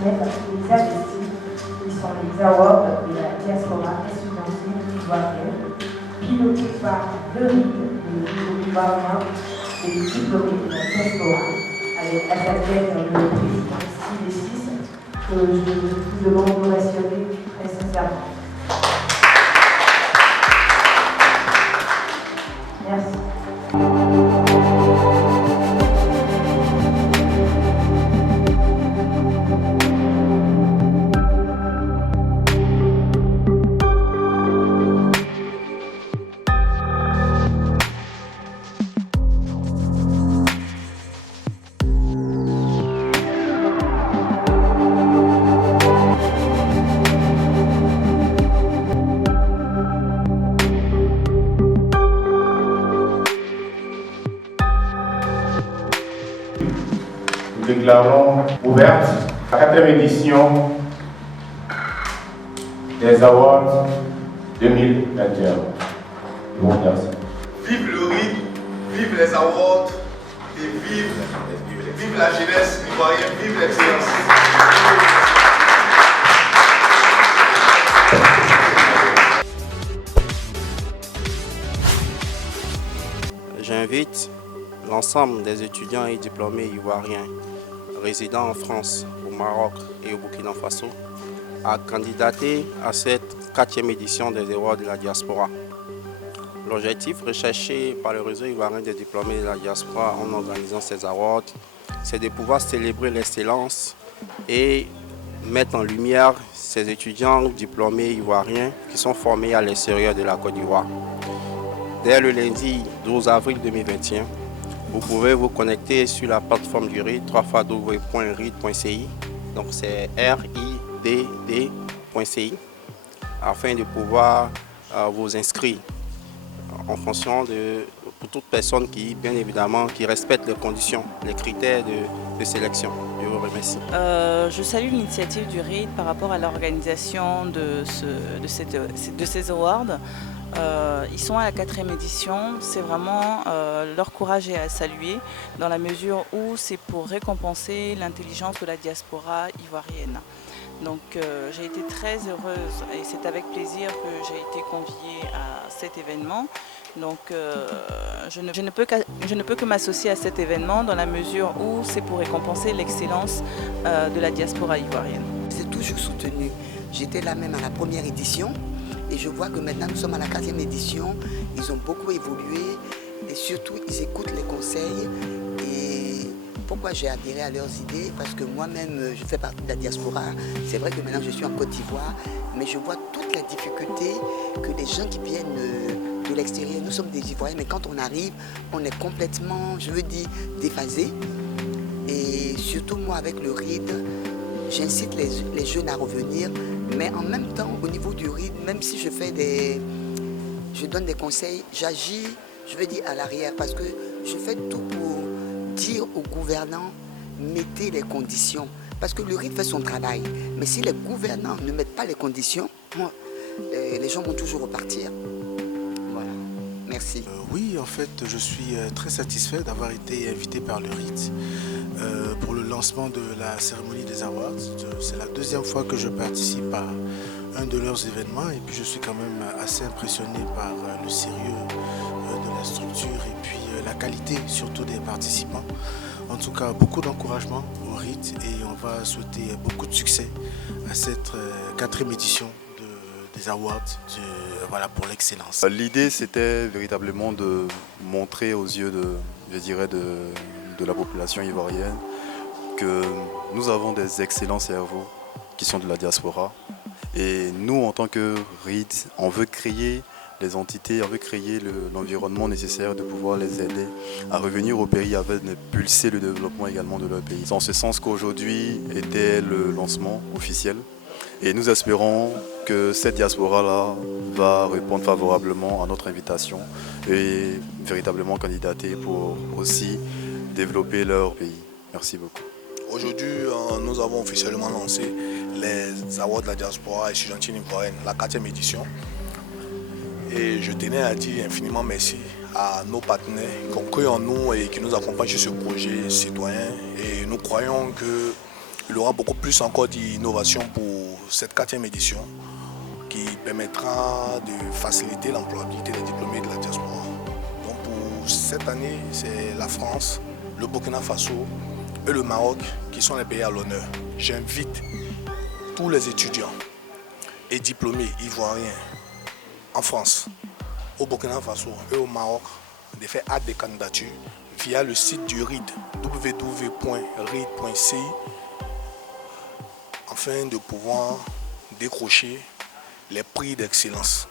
transmettre les ADC, qui sont les awards de la diaspora estudiantine ivoirienne, pilotés par le RID, le réseau ivoirien et les diplômés de la diaspora, avec à sa tête le président Steve VI, que je vous demande d'ovationner très sincèrement. Merci. Nous déclarons ouverte la 4e édition des Awards 2021. Je vous remercie. Vive le RID, vive les awards et vive la jeunesse ivoirienne, vive l'excellence. J'invite l'ensemble des étudiants et diplômés ivoiriens résidant en France, au Maroc et au Burkina Faso à candidater à cette 4e édition des Awards de la diaspora. L'objectif recherché par le réseau ivoirien des diplômés de la diaspora en organisant ces awards, c'est de pouvoir célébrer l'excellence et mettre en lumière ces étudiants diplômés ivoiriens qui sont formés à l'extérieur de la Côte d'Ivoire. Dès le lundi 12 avril 2021, vous pouvez vous connecter sur la plateforme du RID, www.rid.ci, donc c'est ridd.ci, afin de pouvoir vous inscrire en fonction pour toute personne qui, bien évidemment, qui respecte les conditions, les critères de sélection. Je vous remercie. Je salue l'initiative du RID par rapport à l'organisation de ces awards. Ils sont à la 4e édition, c'est vraiment leur courage est à saluer dans la mesure où c'est pour récompenser l'intelligence de la diaspora ivoirienne. Donc j'ai été très heureuse et c'est avec plaisir que j'ai été conviée à cet événement. Donc je ne peux que m'associer à cet événement dans la mesure où c'est pour récompenser l'excellence de la diaspora ivoirienne. C'est toujours soutenu. J'étais là même à la 1re édition. Et je vois que maintenant nous sommes à la 4e édition, ils ont beaucoup évolué et surtout ils écoutent les conseils. Et pourquoi j'ai adhéré à leurs idées? Parce que moi-même je fais partie de la diaspora. C'est vrai que maintenant je suis en Côte d'Ivoire, mais je vois toutes les difficultés que les gens qui viennent de l'extérieur, nous sommes des Ivoiriens, mais quand on arrive, on est complètement, je veux dire, déphasé. Et surtout moi avec le RID, j'incite les jeunes à revenir. Mais en même temps, au niveau du RID, même si je donne des conseils, j'agis, je veux dire, à l'arrière, parce que je fais tout pour dire aux gouvernants, mettez les conditions. Parce que le RID fait son travail. Mais si les gouvernants ne mettent pas les conditions, les gens vont toujours repartir. Voilà. Merci. Oui, en fait, je suis très satisfait d'avoir été invité par le RID pour le lancement de la cérémonie des Awards. C'est la 2e fois que je participe à un de leurs événements et puis je suis quand même assez impressionné par le sérieux de la structure et puis la qualité surtout des participants. En tout cas, beaucoup d'encouragement au RID et on va souhaiter beaucoup de succès à cette 4e édition des Awards pour l'excellence. L'idée, c'était véritablement de montrer aux yeux de la population ivoirienne que nous avons des excellents cerveaux qui sont de la diaspora. Et nous, en tant que RID, on veut créer les entités, on veut créer l'environnement nécessaire de pouvoir les aider à revenir au pays afin de pulser le développement également de leur pays. C'est en ce sens qu'aujourd'hui était le lancement officiel. Et nous espérons que cette diaspora-là va répondre favorablement à notre invitation et véritablement candidater pour aussi développer leur pays. Merci beaucoup. Aujourd'hui, nous avons officiellement lancé les Awards de la diaspora estudiantine ivoirienne, la 4e édition. Et je tenais à dire infiniment merci à nos partenaires qui ont cru en nous et qui nous accompagnent sur ce projet citoyen. Et nous croyons que il y aura beaucoup plus encore d'innovation pour cette 4e édition qui permettra de faciliter l'employabilité des diplômés de la diaspora. Donc pour cette année, c'est la France, le Burkina Faso et le Maroc qui sont les pays à l'honneur. J'invite tous les étudiants et diplômés ivoiriens en France, au Burkina Faso et au Maroc de faire acte de candidature via le site du RID, www.rid.ci, afin de pouvoir décrocher les prix d'excellence.